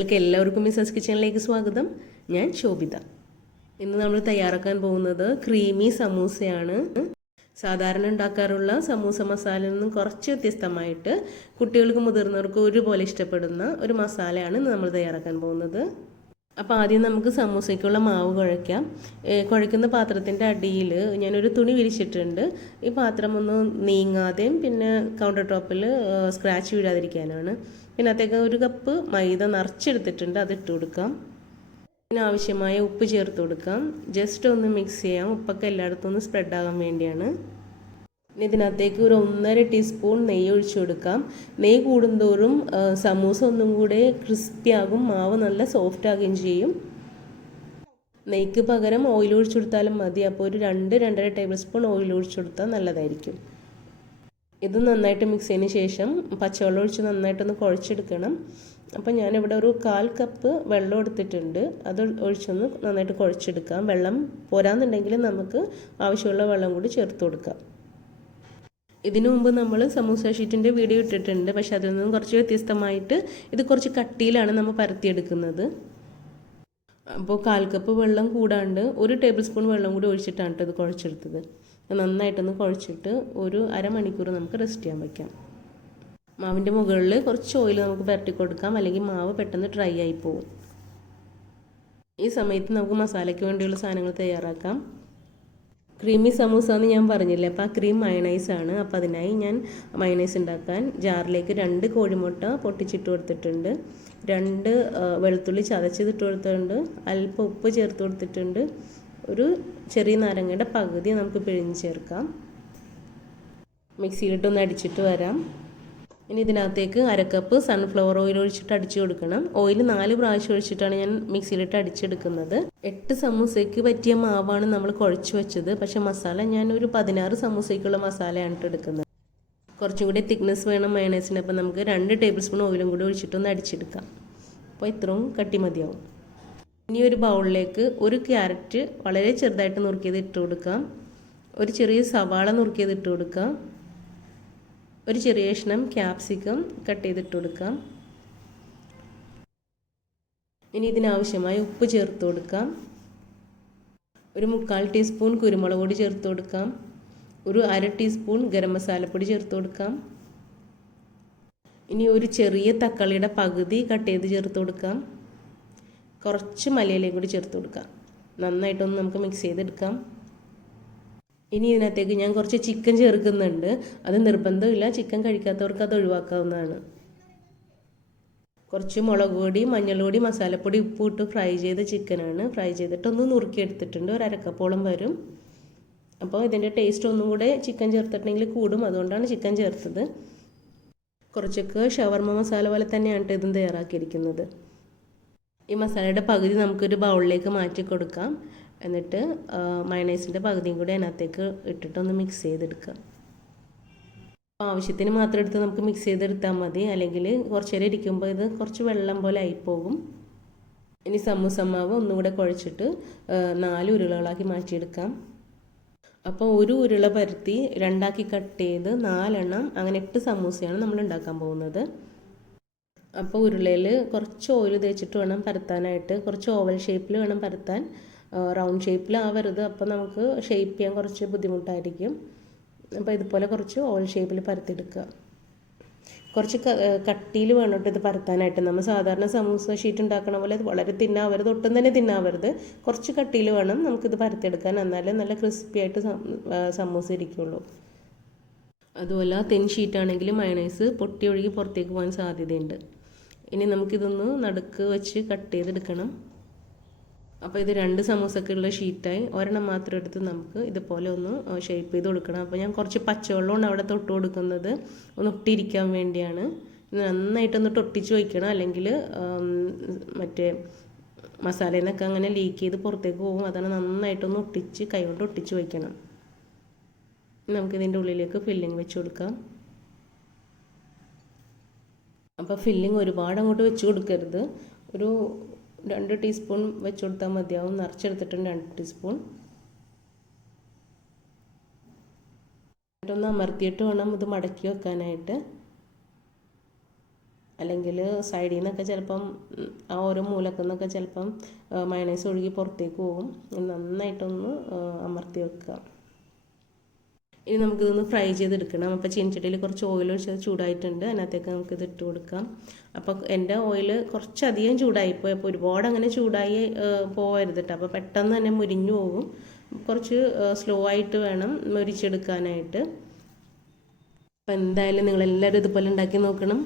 എല്ലാവർക്കും മിസസ് കിച്ചണിലേക്ക് സ്വാഗതം. ഞാൻ ശോഭിത. ഇന്ന് നമ്മൾ തയ്യാറാക്കാൻ പോകുന്നത് ക്രീമി സമൂസയാണ്. സാധാരണ ഉണ്ടാക്കാറുള്ള സമൂസ മസാലയിൽ നിന്നും കുറച്ച് വ്യത്യസ്തമായിട്ട് കുട്ടികൾക്ക് മുതിർന്നവർക്ക് ഒരുപോലെ ഇഷ്ടപ്പെടുന്ന ഒരു മസാലയാണ് ഇന്ന് നമ്മൾ തയ്യാറാക്കാൻ പോകുന്നത്. അപ്പോൾ ആദ്യം നമുക്ക് സമൂസയ്ക്കുള്ള മാവ് കുഴയ്ക്കാം. കുഴയ്ക്കുന്ന പാത്രത്തിൻ്റെ അടിയിൽ ഞാനൊരു തുണി വിരിച്ചിട്ടുണ്ട്. ഈ പാത്രം ഒന്ന് നീങ്ങാതെയും പിന്നെ കൗണ്ടർ ടോപ്പിൽ സ്ക്രാച്ച് വീഴാതിരിക്കാനാണ്. പിന്നെ അത്തേക്ക് ഒരു കപ്പ് മൈദ നിറച്ചെടുത്തിട്ടുണ്ട്, അതിട്ട് കൊടുക്കാം. പിന്നെ ആവശ്യമായ ഉപ്പ് ചേർത്ത് കൊടുക്കാം. ജസ്റ്റ് ഒന്ന് മിക്സ് ചെയ്യാം, ഉപ്പൊക്കെ എല്ലായിടത്തും ഒന്ന് സ്പ്രെഡ് ആകാൻ വേണ്ടിയാണ്. ഇതിനകത്തേക്ക് ഒരു 1.5 ടീസ്പൂൺ നെയ്യ് ഒഴിച്ചു കൊടുക്കാം. നെയ്യ് കൂടുന്തോറും സമൂസ ഒന്നും കൂടെ ക്രിസ്പി ആകും, മാവ് നല്ല സോഫ്റ്റ് ആകുകയും ചെയ്യും. നെയ്ക്ക് പകരം ഓയിൽ ഒഴിച്ചു കൊടുത്താലും മതി. അപ്പോൾ ഒരു 2-2.5 ടേബിൾ സ്പൂൺ ഓയിൽ ഒഴിച്ചു കൊടുത്താൽ നല്ലതായിരിക്കും. ഇത് നന്നായിട്ട് മിക്സ് ചെയ്തതിന് ശേഷം പച്ചവെള്ളം ഒഴിച്ച് നന്നായിട്ടൊന്ന് കുഴച്ചെടുക്കണം. അപ്പോൾ ഞാനിവിടെ ഒരു 1/4 കപ്പ് വെള്ളം എടുത്തിട്ടുണ്ട്, അത് ഒഴിച്ചൊന്ന് നന്നായിട്ട് കുഴച്ചെടുക്കാം. വെള്ളം പോരാന്നുണ്ടെങ്കിൽ നമുക്ക് ആവശ്യമുള്ള വെള്ളം കൂടി ചേർത്ത് കൊടുക്കാം. ഇതിനു മുമ്പ് നമ്മൾ സമൂസ ഷീറ്റിൻ്റെ വീഡിയോ ഇട്ടിട്ടുണ്ട്, പക്ഷെ അതിൽ നിന്നും കുറച്ച് വ്യത്യസ്തമായിട്ട് ഇത് കുറച്ച് കട്ടിയിലാണ് നമ്മൾ പരത്തിയെടുക്കുന്നത്. അപ്പോൾ 1/4 കപ്പ് വെള്ളം കൂടാണ്ട് 1 ടേബിൾ സ്പൂൺ വെള്ളം കൂടി ഒഴിച്ചിട്ടാണ് ഇത് കുഴച്ചെടുത്തത്. നന്നായിട്ടൊന്ന് കുഴച്ചിട്ട് ഒരു അരമണിക്കൂർ നമുക്ക് റെസ്റ്റ് ചെയ്യാൻ വയ്ക്കാം. മാവിൻ്റെ മുകളിൽ കുറച്ച് ഓയിൽ നമുക്ക് പുരട്ടി കൊടുക്കാം, അല്ലെങ്കിൽ മാവ് പെട്ടെന്ന് ഡ്രൈ ആയി പോകും. ഈ സമയത്ത് നമുക്ക് മസാലയ്ക്ക് വേണ്ടിയുള്ള സാധനങ്ങൾ തയ്യാറാക്കാം. ക്രീമി സമൂസ എന്ന് ഞാൻ പറഞ്ഞില്ലേ, അപ്പോൾ ആ ക്രീം മയണൈസാണ്. അപ്പോൾ അതിനായി ഞാൻ മയണൈസ് ഉണ്ടാക്കാൻ ജാറിലേക്ക് 2 കോഴിമുട്ട പൊട്ടിച്ചിട്ട് കൊടുത്തിട്ടുണ്ട്, 2 വെളുത്തുള്ളി ചതച്ചിട്ട് കൊടുത്തിട്ടുണ്ട്, അല്പം ഉപ്പ് ചേർത്ത് കൊടുത്തിട്ടുണ്ട്, ഒരു ചെറിയ നാരങ്ങയുടെ പകുതി നമുക്ക് പിഴിഞ്ഞ് ചേർക്കാം. മിക്സിയിലിട്ടൊന്ന് അടിച്ചിട്ട് വരാം. ഇനി ഇതിനകത്തേക്ക് 1/2 കപ്പ് സൺഫ്ലവർ ഓയിൽ ഒഴിച്ചിട്ട് അടിച്ചു കൊടുക്കണം. ഓയിൽ 4 പ്രാവശ്യം ഒഴിച്ചിട്ടാണ് ഞാൻ മിക്സിയിലിട്ട് അടിച്ചെടുക്കുന്നത്. 8 സമൂസയ്ക്ക് പറ്റിയ മാവാണ് നമ്മൾ കുഴച്ച് വെച്ചത്, പക്ഷേ മസാല ഞാൻ ഒരു 16 സമൂസയ്ക്കുള്ള മസാലയാണ് എടുക്കുന്നത്. കുറച്ചും കൂടി തിക്നെസ് വേണം മയണൈസിന്. അപ്പോൾ നമുക്ക് 2 ടേബിൾ സ്പൂൺ ഓയിലും കൂടി ഒഴിച്ചിട്ടൊന്ന് അടിച്ചെടുക്കാം. അപ്പോൾ ഇത്രയും കട്ടി മതിയാവും. ഇനി ഒരു ബൗളിലേക്ക് 1 ക്യാരറ്റ് വളരെ ചെറുതായിട്ട് നുറുക്കിയത് ഇട്ട് കൊടുക്കാം, ഒരു ചെറിയ സവാള നുറുക്കിയത് ഇട്ട് കൊടുക്കാം, ഒരു ചെറിയ കഷ്ണം ക്യാപ്സിക്കം കട്ട് ചെയ്തിട്ട് കൊടുക്കാം. ഇനി ഇതിനാവശ്യമായ ഉപ്പ് ചേർത്ത് കൊടുക്കാം, ഒരു 1/4 ടീസ്പൂൺ കുരുമുളക് പൊടി ചേർത്ത് കൊടുക്കാം, ഒരു 1/2 ടീസ്പൂൺ ഗരം മസാലപ്പൊടി ചേർത്ത് കൊടുക്കാം. ഇനി ഒരു ചെറിയ തക്കാളിയുടെ പകുതി കട്ട് ചെയ്ത് ചേർത്ത് കൊടുക്കാം, കുറച്ച് മല്ലിയിലയും കൂടി ചേർത്ത് കൊടുക്കാം. നന്നായിട്ടൊന്ന് നമുക്ക് മിക്സ് ചെയ്തെടുക്കാം. ഇനി ഇതിനകത്തേക്ക് ഞാൻ കുറച്ച് ചിക്കൻ ചേർക്കുന്നുണ്ട്. അത് നിർബന്ധമില്ല, ചിക്കൻ കഴിക്കാത്തവർക്ക് അത് ഒഴിവാക്കാവുന്നതാണ്. കുറച്ച് മുളക് പൊടി, മഞ്ഞൾപ്പൊടി, മസാലപ്പൊടി, ഉപ്പ് ഇട്ട് ഫ്രൈ ചെയ്ത ചിക്കനാണ്. ഫ്രൈ ചെയ്തിട്ടൊന്ന് നുറുക്കിയെടുത്തിട്ടുണ്ട്, ഒരു 1/2 കപ്പോളം വരും. അപ്പോൾ ഇതിൻ്റെ ടേസ്റ്റ് ഒന്നും കൂടെ ചിക്കൻ ചേർത്തിട്ടുണ്ടെങ്കിൽ കൂടും, അതുകൊണ്ടാണ് ചിക്കൻ ചേർത്തത്. കുറച്ചൊക്കെ ഷവർമ മസാല പോലെ തന്നെയാണ് ഇതും തയ്യാറാക്കിയിരിക്കുന്നത്. ഈ മസാലയുടെ പകുതി നമുക്കൊരു ബൗളിലേക്ക് മാറ്റി കൊടുക്കാം. എന്നിട്ട് മയണൈസിൻ്റെ പകുതിയും കൂടി അതിനകത്തേക്ക് ഇട്ടിട്ടൊന്ന് മിക്സ് ചെയ്തെടുക്കാം. ആവശ്യത്തിന് മാത്രം എടുത്ത് നമുക്ക് മിക്സ് ചെയ്തെടുത്താൽ മതി, അല്ലെങ്കിൽ കുറച്ച് നേരം ഇരിക്കുമ്പോൾ ഇത് കുറച്ച് വെള്ളം പോലെ ആയിപ്പോകും. ഇനി സമൂസ മാവ് ഒന്നുകൂടെ കുഴച്ചിട്ട് 4 ഉരുളകളാക്കി മാറ്റിയെടുക്കാം. അപ്പോൾ ഒരു ഉരുള പരത്തി 2ആക്കി കട്ട് ചെയ്ത് 4 എണ്ണം, അങ്ങനെ 8 സമൂസയാണ് നമ്മൾ ഉണ്ടാക്കാൻ പോകുന്നത്. അപ്പോൾ ഉരുളയിൽ കുറച്ച് ഓയിൽ തേച്ചിട്ട് വേണം പരത്താനായിട്ട്. കുറച്ച് ഓവൽ ഷേപ്പിൽ വേണം പരത്താൻ, റൗണ്ട് ഷേപ്പിൽ ആവരുത്. അപ്പോൾ നമുക്ക് ഷേപ്പ് ചെയ്യാൻ കുറച്ച് ബുദ്ധിമുട്ടായിരിക്കും. അപ്പോൾ ഇതുപോലെ കുറച്ച് ഓവൽ ഷേപ്പിൽ പരത്തിയെടുക്കുക. കുറച്ച് കട്ടിയിൽ വേണം ഇത് പരത്താനായിട്ട്. നമ്മൾ സാധാരണ സമൂസ ഷീറ്റ് ഉണ്ടാക്കണ പോലെ വളരെ തിന്നാവരുത്, ഒട്ടും തന്നെ തിന്നാവരുത്. കുറച്ച് കട്ടിയിൽ വേണം നമുക്കിത് പരത്തിയെടുക്കാൻ, എന്നാലേ നല്ല ക്രിസ്പി ആയിട്ട് സമൂസ ഇരിക്കുള്ളൂ. അതുപോലെ തിൻ ഷീറ്റാണെങ്കിൽ മയണൈസ് പൊട്ടി ഒഴുകി പുറത്തേക്ക് പോകാൻ സാധ്യതയുണ്ട്. ഇനി നമുക്കിതൊന്ന് നടുക്ക് വെച്ച് കട്ട് ചെയ്തെടുക്കണം. അപ്പോൾ ഇത് 2 സമൂസക്കുള്ള ഷീറ്റായി. ഒരെണ്ണം മാത്രം എടുത്ത് നമുക്ക് ഇതുപോലെ ഒന്ന് ഷേപ്പ് ചെയ്ത് കൊടുക്കണം. അപ്പോൾ ഞാൻ കുറച്ച് പച്ചവെള്ളമാണ് അവിടെ തൊട്ട് കൊടുക്കുന്നത്, ഒന്ന് ഒട്ടിയിരിക്കാൻ വേണ്ടിയാണ്. നന്നായിട്ടൊന്ന് ഒട്ടിച്ച് വയ്ക്കണം, അല്ലെങ്കിൽ മറ്റേ മസാലയിൽ നിന്നൊക്കെ അങ്ങനെ ലീക്ക് ചെയ്ത് പുറത്തേക്ക് പോകും. അതാണ് നന്നായിട്ടൊന്ന് ഒട്ടിച്ച് കൈകൊണ്ട് ഒട്ടിച്ച് വയ്ക്കണം. നമുക്കിതിൻ്റെ ഉള്ളിലേക്ക് ഫില്ലിങ് വെച്ച് കൊടുക്കാം. അപ്പോൾ ഫില്ലിങ് ഒരുപാട് അങ്ങോട്ട് വെച്ച് കൊടുക്കരുത്, ഒരു 2 ടീസ്പൂൺ വെച്ച് കൊടുത്താൽ മതിയാവും. നിറച്ചെടുത്തിട്ടുണ്ട് 2 ടീസ്പൂൺ. ഒന്ന് അമർത്തിയിട്ട് വേണം ഇത് മടക്കി വെക്കാനായിട്ട്. അല്ലെങ്കിൽ സൈഡിൽ നിന്നൊക്കെ ചിലപ്പം ആ ഓരോ മൂലത്തിൽ നിന്നൊക്കെ ചിലപ്പം മയണൈസ് ഒഴുകി പുറത്തേക്ക് പോകും. നന്നായിട്ടൊന്ന് അമർത്തി വെക്കുക. ഇനി നമുക്കിതൊന്ന് ഫ്രൈ ചെയ്തെടുക്കണം. അപ്പോൾ ചീനച്ചട്ടിയിൽ കുറച്ച് ഓയിൽ ഒഴിച്ചത് ചൂടായിട്ടുണ്ട്. അതിനകത്തേക്ക് നമുക്കിത് ഇട്ട് കൊടുക്കാം. അപ്പോൾ എൻ്റെ ഓയിൽ കുറച്ചധികം ചൂടായിപ്പോയി. അപ്പോൾ ഒരുപാട് അങ്ങനെ ചൂടായി പോകരുത് കേട്ടോ. അപ്പോൾ പെട്ടെന്ന് തന്നെ മുരിഞ്ഞു പോകും. കുറച്ച് സ്ലോ ആയിട്ട് വേണം മുരിച്ചെടുക്കാനായിട്ട്. അപ്പോൾ എന്തായാലും നിങ്ങളെല്ലാവരും ഇതുപോലെ ഉണ്ടാക്കി നോക്കണം.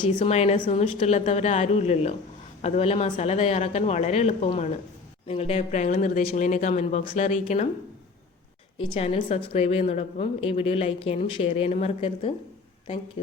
ചീസും മയണൈസും ഒന്നും ഇഷ്ടമില്ലാത്തവർ ആരും ഇല്ലല്ലോ. അതുപോലെ മസാല തയ്യാറാക്കാൻ വളരെ എളുപ്പവുമാണ്. നിങ്ങളുടെ അഭിപ്രായങ്ങളും നിർദ്ദേശങ്ങളും എന്നെ കമൻറ്റ് ബോക്സിൽ അറിയിക്കണം. ഈ ചാനൽ സബ്സ്ക്രൈബ് ചെയ്യുന്നതോടൊപ്പം ഈ വീഡിയോ ലൈക്ക് ചെയ്യാനും ഷെയർ ചെയ്യാനും മറക്കരുത്. താങ്ക്